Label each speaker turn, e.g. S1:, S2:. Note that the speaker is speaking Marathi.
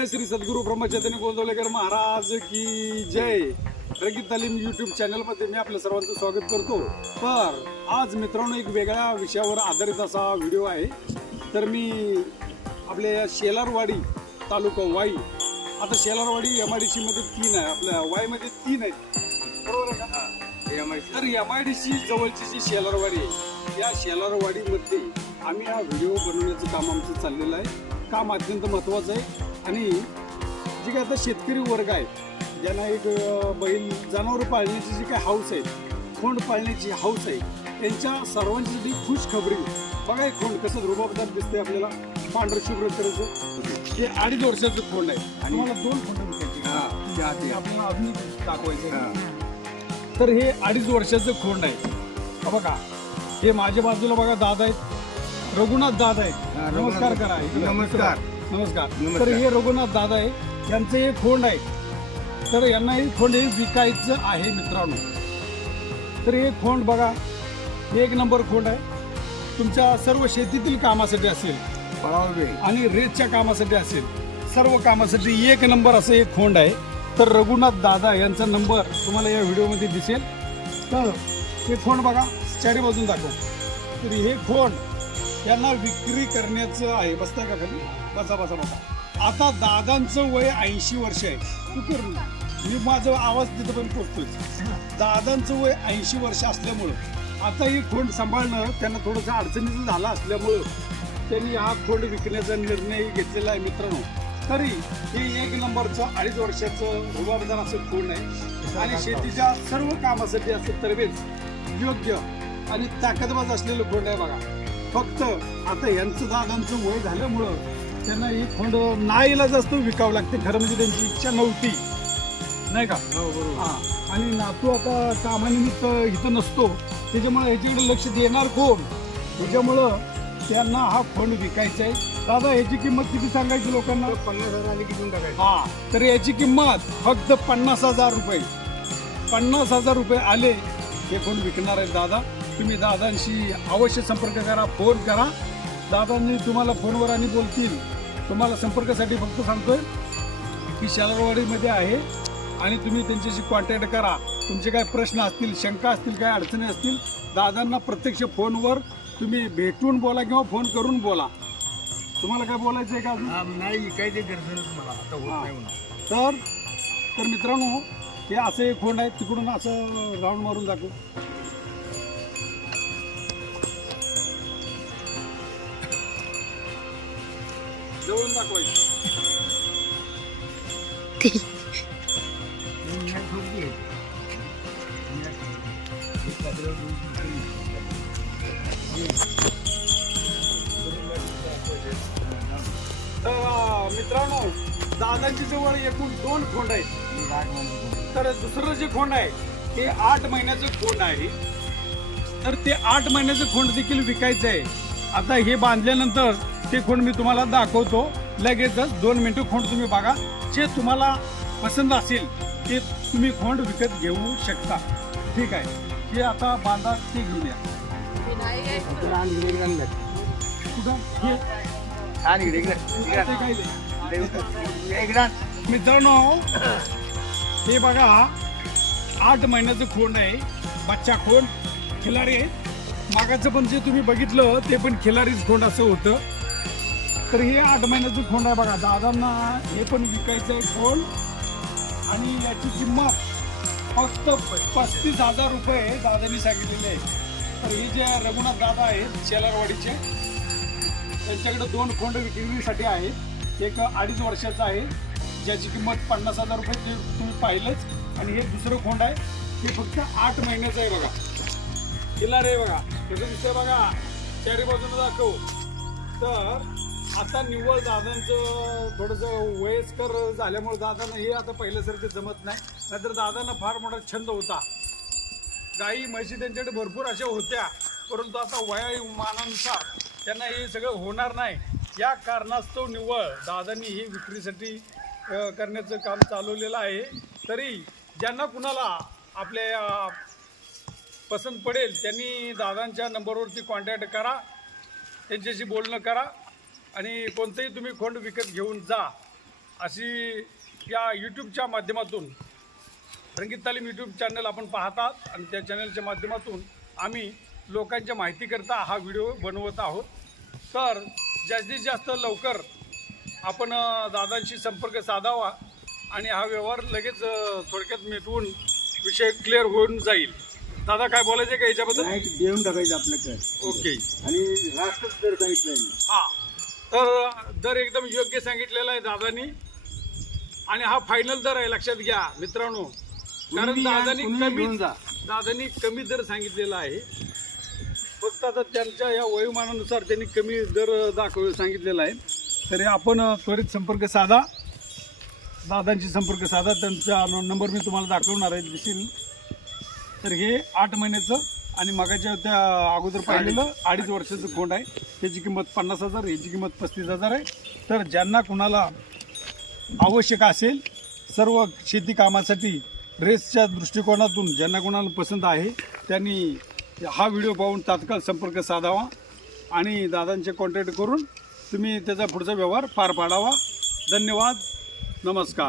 S1: जय श्री सद्गुरू ब्रह्मचैतन्य गोंदवलेकर महाराज की जय. रंगीत तालीम यूट्यूब चॅनलमध्ये मी आपल्या सर्वांचं स्वागत करतो. तर आज मित्रांनो एक वेगळ्या विषयावर आधारित असा व्हिडिओ आहे. तर मी आपल्या या शेलारवाडी तालुका वाई. आता शेलारवाडी एम आय डी मध्ये तीन आहे. आपल्या वाईमध्ये तीन आहेत. बरोबर आहे का? तर एम आय डी सी जवळची जी शेलारवाडी आहे या शेलारवाडीमध्ये आम्ही हा व्हिडिओ बनवण्याचं काम आमचं चाललेलं आहे. काम अत्यंत महत्त्वाचं आहे. आणि जी काय आता शेतकरी वर्ग आहे ज्यांना एक बैल जनावर पाळण्याची जी काय हाऊस आहे खोंड पाळण्याची हाऊस आहे त्यांच्या सर्वांच्यासाठी खुश खबरी बघा हे खोंड कसं रुबाबदार दिसते आपल्याला पांढरं शुभ्र करायचं हे अडीच वर्षाचं खोंड आहे. आणि मला दोन खोंड आपल्याला अजून दाखवायचं तर हे अडीच वर्षाचं खोंड आहे. हा बघा. हे माझ्या बाजूला बघा दादा आहेत. रघुनाथ दादा आहेत. नमस्कार करा.
S2: नमस्कार.
S1: नमस्कार.
S2: नमस्कार.
S1: तर हे रघुनाथ दादा आहे. यांचं हे खोंड आहे. तर यांना हे खोंड हे विकायचं आहे मित्रांनो. तर हे खोंड बघा. हे एक नंबर खोंड आहे. तुमच्या सर्व शेतीतील कामासाठी असेल. आणि रेतच्या कामासाठी असेल. सर्व कामासाठी एक नंबर असं एक खोंड आहे. तर रघुनाथ दादा यांचा नंबर तुम्हाला या व्हिडिओमध्ये दिसेल. तर हे खोंड बघा. चारी बाजून दाखव. तर हे खोंड यांना विक्री करण्याचं आहे. बसताय का खाली? बसा बसा बसा. आता दादांचं वय ऐंशी वर्ष आहे. तू कर मी माझा आवाज तिथं पण पोचतोय. दादांचं वय ऐंशी वर्ष असल्यामुळं आता ही खोंड सांभाळणं त्यांना थोडंसं अडचणीचं झालं असल्यामुळं त्यांनी हा खोंड विकण्याचा निर्णय घेतलेला आहे मित्रांनो. तरी हे एक नंबरचं अडीच वर्षाचं रुबाबदार असं खोंड आहे. आणि शेतीच्या सर्व कामासाठी असं तरबेज योग्य आणि ताकदबाज असलेलं खोंड आहे बघा. फक्त आता यांचं दादांचं वय झाल्यामुळं त्यांना ही खोंड नाईला जास्त विकावं लागते. खरं म्हणजे त्यांची इच्छा नव्हती. नाही का? हा आणि नातू आता कामानिमित्त इथं नसतो. त्याच्यामुळे ह्याच्याकडे लक्ष देणार कोण? त्याच्यामुळं त्यांना हा फंड विकायचा आहे. दादा याची किंमत किती सांगायची लोकांना?
S2: पन्नास हजार आली की देऊन टाकायचं.
S1: हा. तर याची किंमत फक्त पन्नास हजार रुपये. पन्नास हजार रुपये आले हे फोन विकणार आहेत दादा? तुम्ही दादांशी अवश्य संपर्क करा फोन करा. दादांनी तुम्हाला फोनवर आणि बोलतील. तुम्हाला संपर्कासाठी फक्त सांगतोय की शालारवाडीमध्ये आहे आणि तुम्ही त्यांच्याशी कॉन्टॅक्ट करा. तुमचे काय प्रश्न असतील शंका असतील काय अडचणी असतील दादांना प्रत्यक्ष फोनवर तुम्ही भेटून बोला किंवा फोन करून बोला. तुम्हाला काय बोलायचं आहे का
S2: नाही काय ते गरज मला आता होत. नाही म्हणून
S1: तर तर मित्रांनो हे असे एक खोंड आहेत तिकडून असं राऊंड मारून दाखवू जवळून
S2: मी
S1: तर मित्रांनो दादांची जवळ एकूण दोन खोंड आहेत. तर दुसरं जे खोंड आहे ते आठ महिन्याचं खोंड आहे. तर ते आठ महिन्याचं खोंड देखील विकायचं आहे. आता हे बांधल्यानंतर ते खोंड मी तुम्हाला दाखवतो. लगेचच दोन मिनिटं खोंड तुम्ही बघा. जे तुम्हाला पसंत असेल ते तुम्ही खोंड विकत घेऊ शकता. ठीक आहे. हे आता बांधा ते घेऊन या. कुठं? हे. ते काय ते? मित्रांनो हे बघा आठ महिन्याचं खोंड आहे. बच्चा खोंड खिलारी आहे. मागाचं पण जे तुम्ही बघितलं ते पण खिलारीच खोंड असं होतं. तर हे आठ महिन्याचं खोंड आहे बघा. दादांना हे पण विकायचं आहे खोंड. आणि याची किंमत फक्त पस्तीस हजार रुपये दादांनी सांगितलेले आहे. तर हे जे रघुनाथ दादा आहेत शेलारवाडीचे त्यांच्याकडे दोन खोंड विक्रीसाठी आहेत. एक अडीच वर्षाचं आहे. ज्याची किंमत पन्नास हजार रुपये ते तुम्ही पाहिलंच. आणि हे दुसरं खोंड आहे. हे फक्त आठ महिन्याचं आहे बघा. किल्ला रे बघा. त्याचं दिसतंय बघा. चारी बाजूला दाखव. तर आता निव्वळ दादांचं थोडंसं वयस्कर झाल्यामुळे दादांना हे आता पहिल्यासारखं जमत नाही. नाहीतर दादांना फार मोठा छंद होता. गाई म्हशी त्यांच्याकडे भरपूर अशा होत्या. परंतु आता वयामानानुसार त्यांना हे सगळं होणार नाही. या कारणास्तव निव्वळ दादांनी हे विक्रीसाठी करण्याचं काम चालवलेलं आहे. तरी ज्यांना कुणाला आपल्या पसंत पडेल त्यांनी दादांच्या नंबरवरती कॉन्टॅक्ट करा. त्यांच्याशी बोलणं करा. आणि कोणतंही तुम्ही खोंड विकत घेऊन जा अशी या यूट्यूबच्या माध्यमातून रंगीत तालीम यूट्यूब चॅनल आपण पाहतात आणि त्या चॅनलच्या माध्यमातून आम्ही लोकांच्या माहितीकरता हा व्हिडिओ बनवत आहोत. तर जास्तीत जास्त लवकर आपण दादांशी संपर्क साधावा आणि हा व्यवहार लगेच थोडक्यात मिटवून विषय क्लिअर होऊन जाईल. दादा काय बोलायचं का याच्याबद्दल?
S2: देऊन टाकायचं आपल्याकडे
S1: ओके
S2: आणि सांगितलंय मी.
S1: हा. तर दर एकदम योग्य सांगितलेला आहे दादानी. आणि हा फायनल दर आहे लक्षात घ्या मित्रांनो. कारण दादानी कमी. दादानी कमी दर सांगितलेला आहे. फक्त आता त्यांच्या या वयोमानानुसार त्यांनी कमी दर दाखव सांगितलेला आहे. तरी आपण त्वरित संपर्क साधा. दादांशी संपर्क साधा. त्यांचा नंबर मी तुम्हाला दाखवणार आहे दिसेल. तर हे आठ महिन्याचं आणि मगाच्या त्या अगोदर पाहिलेलं अडीच वर्षाचं खोंड आहे. त्याची किंमत पन्नास हजार याची किंमत पस्तीस हजार आहे. तर ज्यांना कुणाला आवश्यक असेल सर्व शेती कामासाठी रेसच्या दृष्टिकोनातून ज्यांना कोणाला पसंत आहे त्यांनी हा व्हिडिओ पाहून तात्काळ संपर्क साधावा आणि दादांचे कॉन्टॅक्ट करून तुम्ही त्याचा पुढचा व्यवहार पार पाडावा. धन्यवाद. नमस्कार.